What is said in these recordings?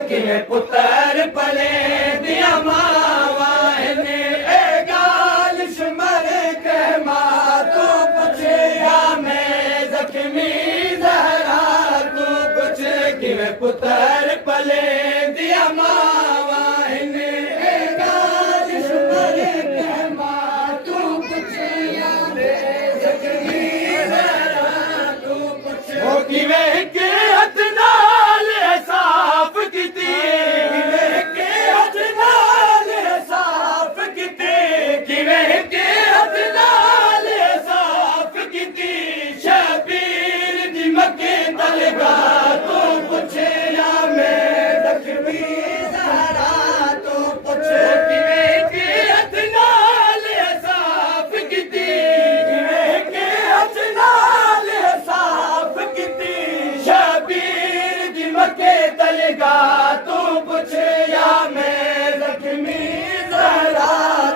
कि पुत्र पले दिया मावा ने ए गाल शुमर के माँ तू पूछिया मैं जख्मी जहरा तू पूछ कि पुत्र पले दिया मावा ने ए गाल शुमर के माँ तू पूछिया मैं जख्मी जहरा तू पूछ ओ कि वे के हथ नाल साफ किती तलगा तू पूछ या मैं जख्मी जरा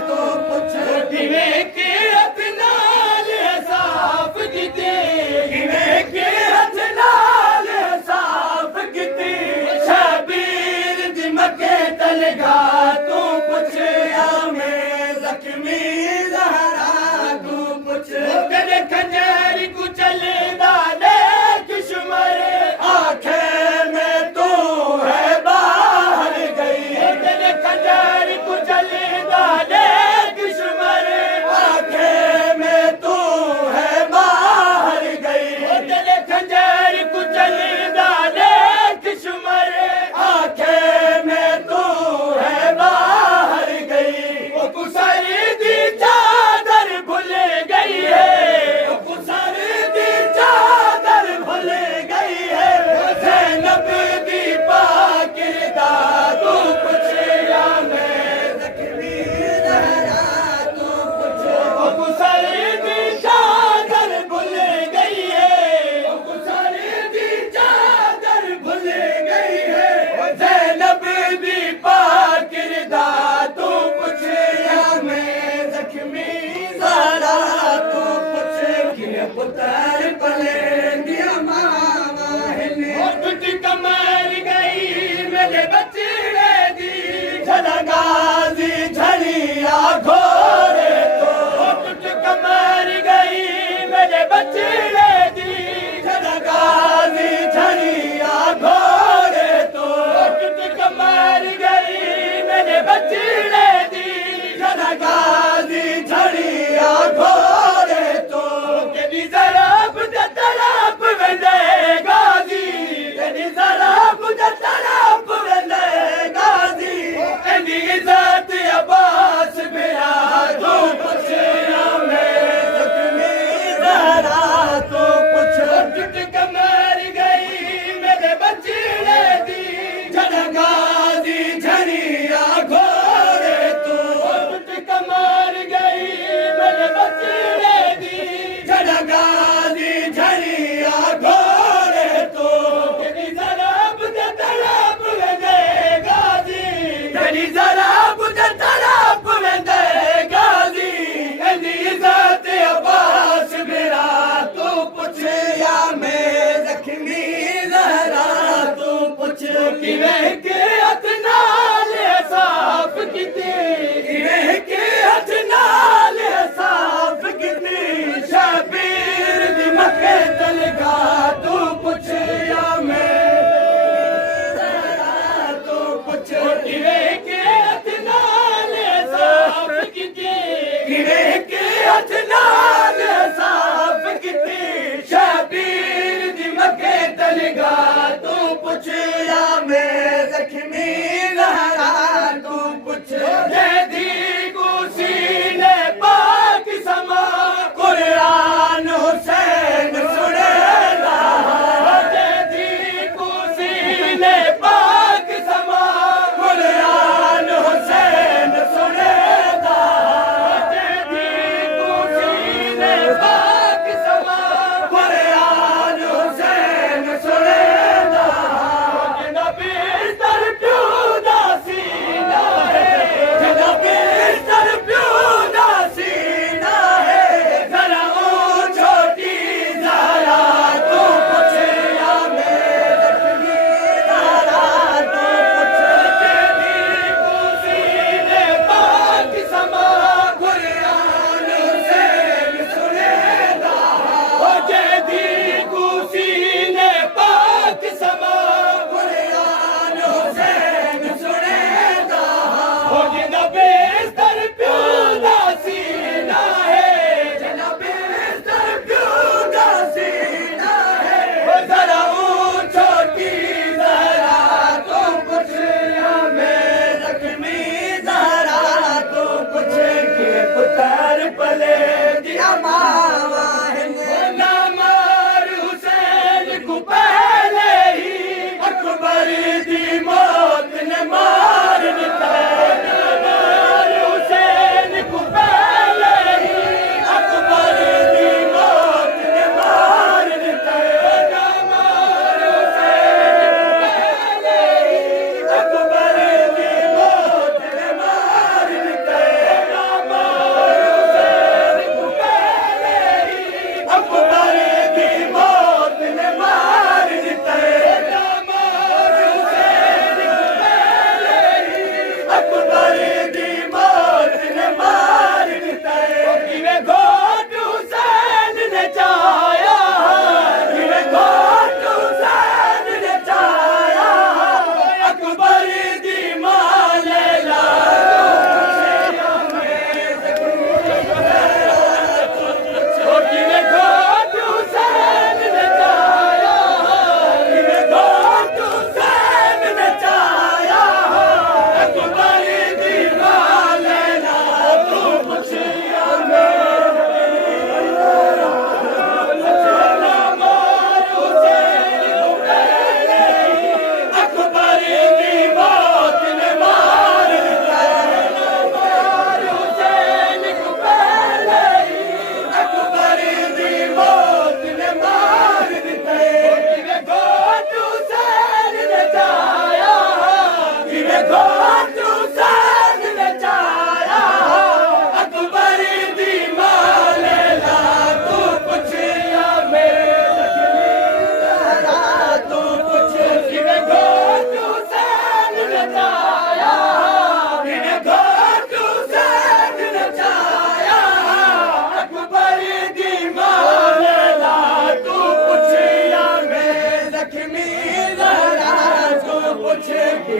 तू पूछ किवें के हथ नाल साफ कीते किवें के हथ नाल साफ कीते शबीर दी मक्के तलगा तू पूछ या मैं जख्मी जरा तू पूछ कदे खंजर को चलदा देख शुमर आखे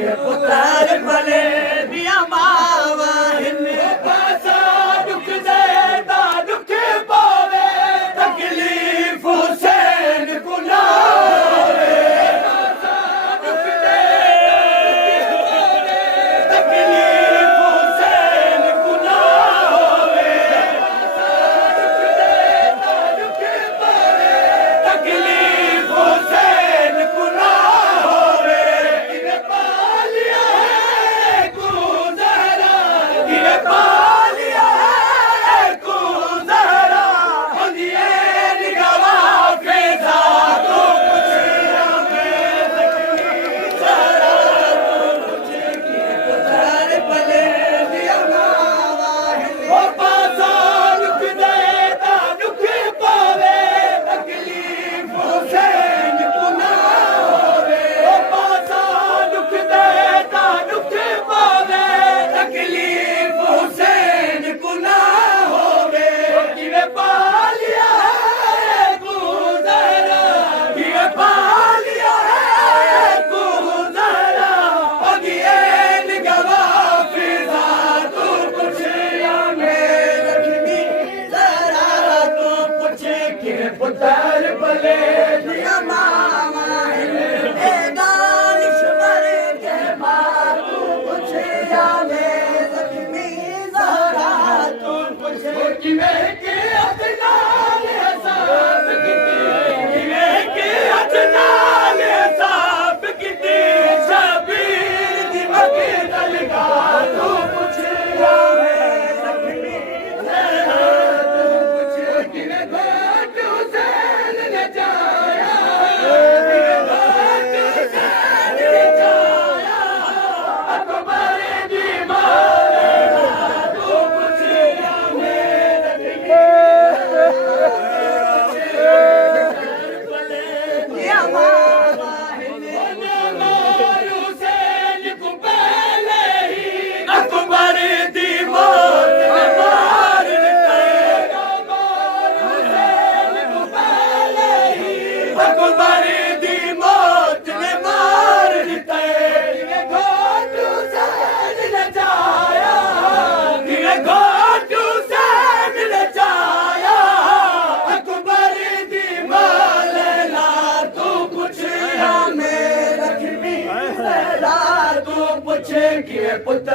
पुत्र भले दिया मावा पासा दुख दे ता दुख पावे तकलीफ हुसैन को ना होवे पासा दुख दे तकलीफ हुसैन को ना होवे पासा दुख दे ता दुख पावे तकलीफ हुसैन को ना होवे किने पालिया है को ज़हरा किने पालिया है को ज़हरा होंदिए निगवा फिजा तो कुछ हमें ज़हरा तो कुछ की पुत्र भले दिया मावा ओ पासा दुख देता दुख पावे तकलीफ हुसैन को ना होवे ओ पासा दुख देता दुख पावे तकलीफ हुसैन को ना होवे किने पालिया है को ज़हरा किने पालिया है को ज़हरा होंदिए निगवा फिजा तो कुछ हमें रखनी ज़रा तो कुछ किने पुत्र भले दिया मामा ए दानिश वर के मारू कुछ हमें रखनी ज़रा तो कुछ किने के अदनाल हिसाब किने के अदनाल हिसाब किते शबीर दी मगदल का तो कुछ हमें रखनी ज़रा तो कुछ किने घाट हुसैन ने जाया किने घाट हुसैन ने जाया अकबर दी मारे तो कुछ हमें रखनी दिया मावा हुसैन को पहले ही अकबर दी मौत ने मार दिया हुसैन को पहले ही अकबर दी मौत ने मार दिया घाट हुसैन ने जाया घाट हुसैन ने जाया अकबर दी मालेला तू कुछ हमें रखनी ज़रा तू पूछ के पुत्र